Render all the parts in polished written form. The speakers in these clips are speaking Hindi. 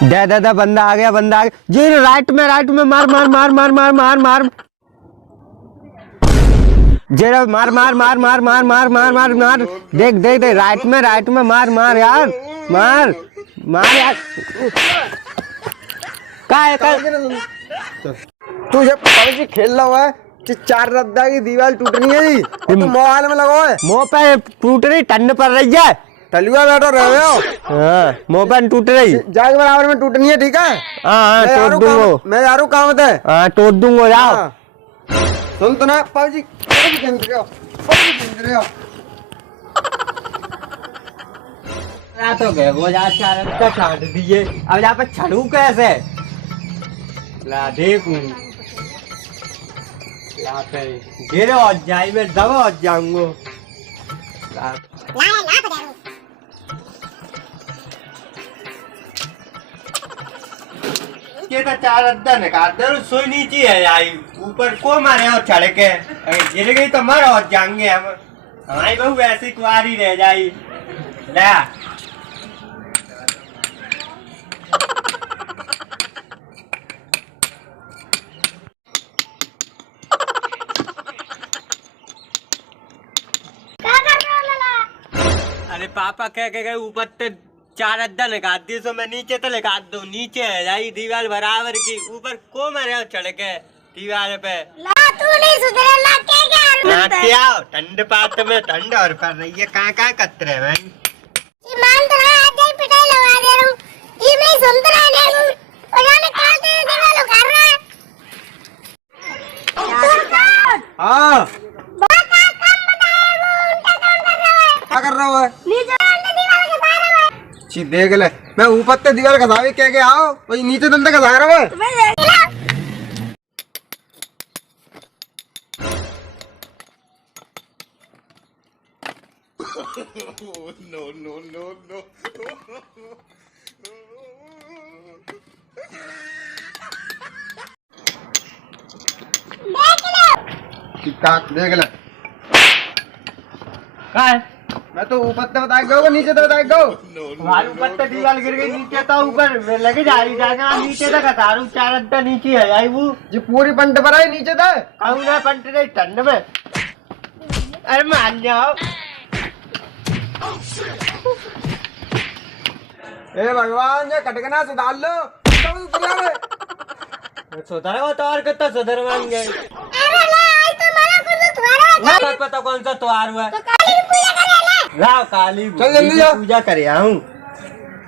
दे दे दे, बंदा आ गया, बंदा आ गया जी। राइट में मार मार मार मार मार मार मार जे मार मार मार मार मार मार मार मार मार। देख देख देख, राइट में मार मार यार, मार मार यार। का है तू जब पबजी खेल रहा हुआ है, चार रद्दा की दीवार टूटनी है जी, तो मोबाइल में लगो है। मुँह पे टूट रही, ठंड पड़ रही है। तलुआ बैठो रहे हो। हाँ, मुँह पे टूट रही, जाग बराबर में टूटनी है, ठीक है। हाँ तोड़ दूंगा, मैं जा रहा हूँ काम है। हाँ तोड़ दूंगा, जाओ। सुन तो ना पबजी खेल रहे हो। तो गए वो जा छाट दिए, अब यहाँ पे छड़ू कैसे? ला देखूं, ला पे गिरे और जाई में दबा और जाऊंगो। ये तो चार अद्दा निकाल दे, सोई नीचे है आई, ऊपर को मारे और चढ़ के अगर गिर गई तो मर और जाएंगे हम। हमारी बहू ऐसी कुआरी रह जाई। ला अरे पापा कह के गए ऊपर तो चार अद्दा निकाल दिए, तो मैं नीचे तो निकाल दूं। नीचे है जाई दीवार बराबर की, ऊपर को मारे चढ़ के दीवार पे। ला तू नहीं सुधरे, ला क्या ठंड पात में ठंड और पड़ रही है, कहाँ कतरे भाई। ईमान तो आज ही पिटाई लगा दे रहा हूँ, ये मैं सुन तो रहा नहीं हूँ, और जाने कालते हैं दीवार उखाड़ रहा है। हाँ बहुत काम बताया वो, उल्टा काम कर रहा है। क्या कर रहा है? नीचे वाले दीवार के बारे में ची देख ले, मैं ऊपर ते दीवार कसावी कह के आओ, वही नीचे दंते कसा रहा है। तुम्हें देख ला। देख ले, का है? मैं तो ऊपर ते बताए गो, नीचे ते बताए गो। हमारे ऊपर तो दीवार गिर गई, नीचे तो ऊपर में लगे जाएगा, नीचे तक हतारू चार अद्दा नीचे है आई वो। जी पूरी पंट पर आई नीचे ते। कहूँ ना पंट रही ठंड में। अरे मान जाओ। हे भगवान, ये कटकना सुधार लो। सुधर वो तो और कितना सुधर मांगे। अरे ला, आज तो मना कर दो तुम्हारा। ना पता कौन सा त्योहार हुआ। तो काली की पूजा करे ला। लाओ काली चल जल्दी जा। पूजा करे आऊं।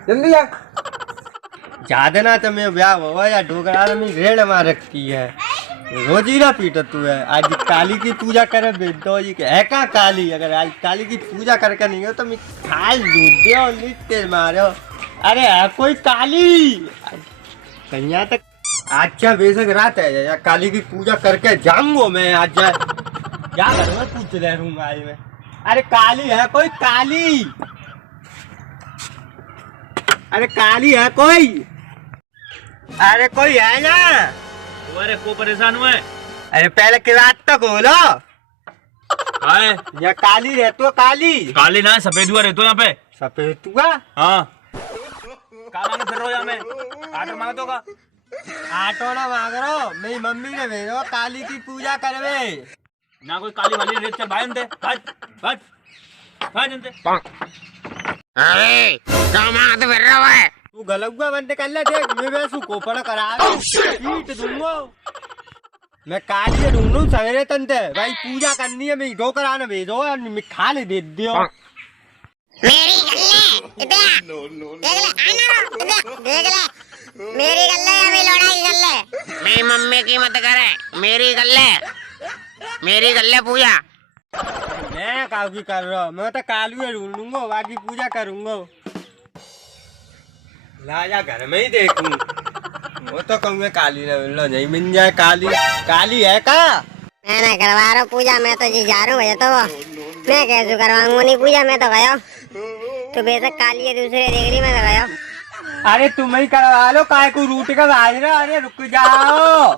जल्दी जा। ज्यादा ना तो मैं ब्याह हुआ या डोगरा में रेड़ मार रखी है, रोज ही ना पीट तू है। आज काली की पूजा करे बेटो जी के है का काली, अगर आज काली की पूजा करके नहीं हो तो मैं खाल दूध दे और नित्य मारो। अरे है कोई काली कन्या तक आज क्या बेशक रात है या काली की पूजा करके जाऊंगो मैं। आज क्या करूँगा पूछ रह रहूंगा आज मैं। अरे काली है कोई, काली, अरे काली है कोई, अरे कोई है ना। तुम्हारे को परेशान हुआ है? अरे पहले की रात तक बोलो। है या काली रहती हो, काली काली ना सफेद हुआ रहते हो यहाँ पे। सफेद हुआ। हाँ कहाँ मांगे फिर रहो यहाँ में? आर्डर मांगे तो का आटो ना मांग रहो, मेरी मम्मी ने भेजो काली की पूजा करवे। ना कोई काली वाली रेत चल भाई जनते भाई जनते। अरे कमात फिर रहा है। तू गलगुआ बनते कर ले, देख मैं वैसू कोपड़ करा पीट दूंगा मैं। काली ढूंढू सवेरे तंते भाई, पूजा करनी है, मैं ढो कराने भेजो और मैं खा ले दे दियो। मेरी गल्ले देख ले मेरी गल्ले या मेरी लोड़ा की गल्ले। मेरी मम्मी की मत करे, मेरी गल्ले पूजा। मैं काकी कर रहा हूँ, मैं तो कालू ढूंढूंगा, बाकी पूजा करूंगा। लाजा घर में ही देखूं, वो तो कहूँगा काली ना नहीं मिल जाए। काली काली है का? मैं ना करवा रहा हूँ पूजा, मैं तो जी जा रहा हूँ भैया। तो वो मैं कैसे करवाऊंगा नहीं पूजा, मैं तो गया। तो बेशक काली है दूसरे देख रही, मैं तो गया। अरे तुम ही करवा लो, काय को रूट का बाज रहा। अरे रुक जाओ,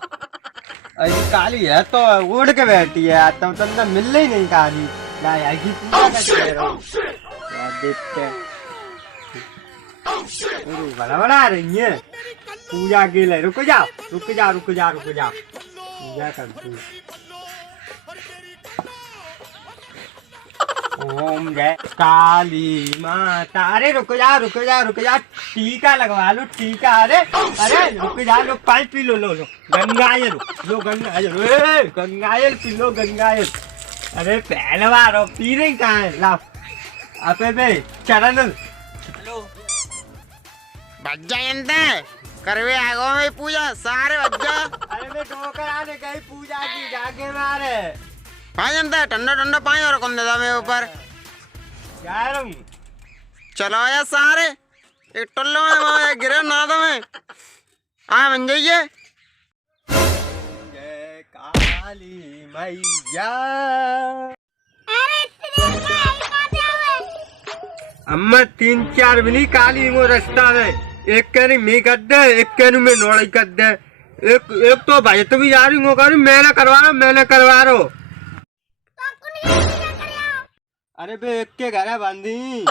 अरे काली है तो उड़ के बैठी है, तो तुमको मिल ही नहीं काली। पूजा करते रहो, देखते अरे बड़ा रही है पूजा के लिए। रुक जा पूजा कर तू। ओम जय काली माता। अरे रुक जा टीका लगवा लो टीका। अरे रुक जा लो पानी पी लो गंगाजल गंगाजल पी लो गंगाजल। अरे पहलवा रो पी रही कहाँ है लाओ अपे चरण। बज्जा यंते करवे आगो में पूजा सारे बज्जा। अरे मैं ठोकर आने गई पूजा की जाके मारे पानी यंते ठंडा पानी और कौन देता मेरे ऊपर। यार चलो यार सारे एक टल्लो में वहाँ गिरे ना तो में बन जाइए। जय काली मैया। अम्मा 3-4 मिली काली वो रास्ता में एक कहनी मी कर दे एक कहनी में नोड़ी कर दे। एक तो भाई तो भी जा रही हूँ कर मैंने करवा रहा हूँ। अरे बे एक के घर है बांधी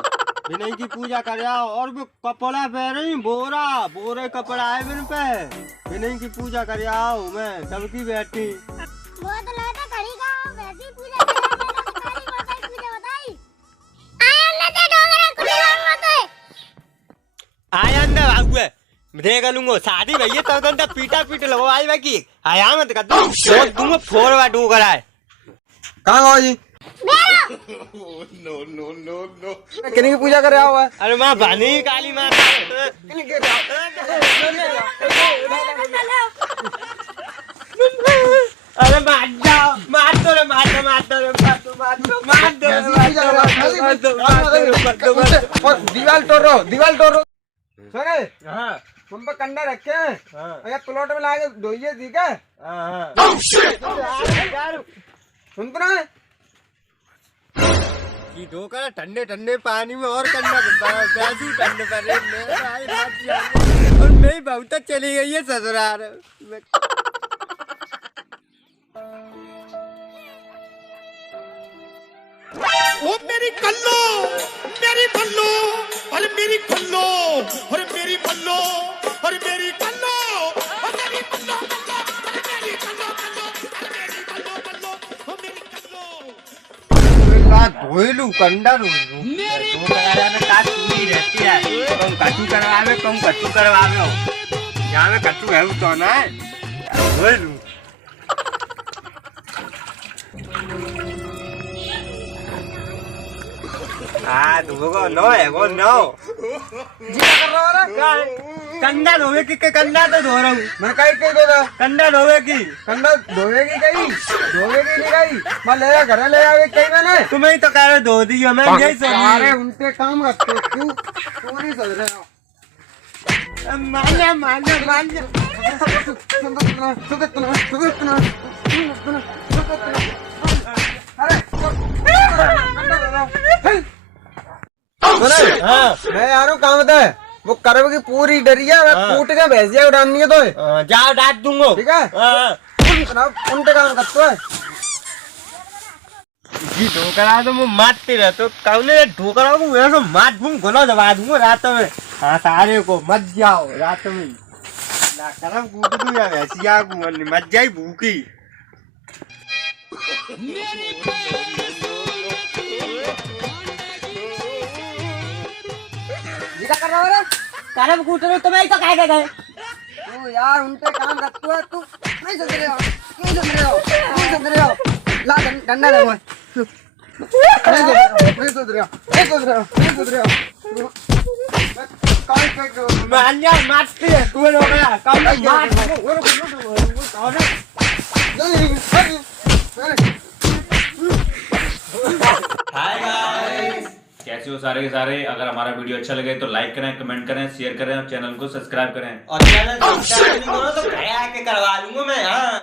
विनय की पूजा कर और भी कपड़ा पहने बोरे कपड़ा है बिन पे विनय की पूजा कर आओ। मैं सबकी बेटी आया अंदर भागुए देख लूंगा शादी भैया तो पीटा लगो आई बाकी आया मत कर दूंगा फोर वा डूकर आए। कहाँ गो जी किन्हीं की पूजा कर रहा हुआ है। अरे माँ बानी काली माँ। अरे मार दो दीवार तोड़ रहो सुने हाँ तुम पर कंडा रखे हैं अगर प्लॉट में लाके धोइए ठीक है। सुन तो रहे की धोकर ठंडे पानी में और करना ठंडे पर और मेरी बहुत चली गई है ससुराल। ओ मेरी कल्लो मेरी बल्लो और मेरी कल्लो और मेरी बल्लो और मेरी कल्लो और मेरी बल्लो और मेरी कल्लो बल्लो और मेरी कल्लो धोइलू कंडा रहती है कम कचू करवावे हो यहाँ में कचू है तो ना धोइलू। धोगो नो है वो नो कंडा धोवे की कंडा तो धो रहा हूँ मैं कहीं दो कंडा धोवे की धोएगी नहीं कहीं मैं ले घर ले आवे कहीं मैंने तुम्हें तो कह रहे धो दी मैं यही सोच अरे उनके काम करते तू नहीं सोच रहे हो। हाँ मैं यार हूँ काम होता है वो करब की पूरी डरिया कूट के भैंसिया उड़ानी है तो जाओ डांट दूंगा ठीक है। उनके काम करते है जी ढोकरा तो मैं मारते रह तो कौन ढोकरा को वैसे मार दूँ गोला दबा दूंगा रात में। हाँ सारे को मत जाओ रात में ना करम कूट दूँ या भैंसिया को मत जाई भूखी। कर रहा है करब कूट रहे तुम्हें तो कह गए तू यार उनके काम करते है तू नहीं सोच रहे हो ला डंडा दे नहीं सोच रहे हो मान्या मारती है तू लोग कौन हाय गाइस कैसे हो सारे के सारे। अगर हमारा वीडियो अच्छा लगे तो लाइक करें कमेंट करें शेयर करें और चैनल को सब्सक्राइब करें और चैनल सब्सक्राइब नहीं करो तो घर आके करवा लूंगा मैं। हाँ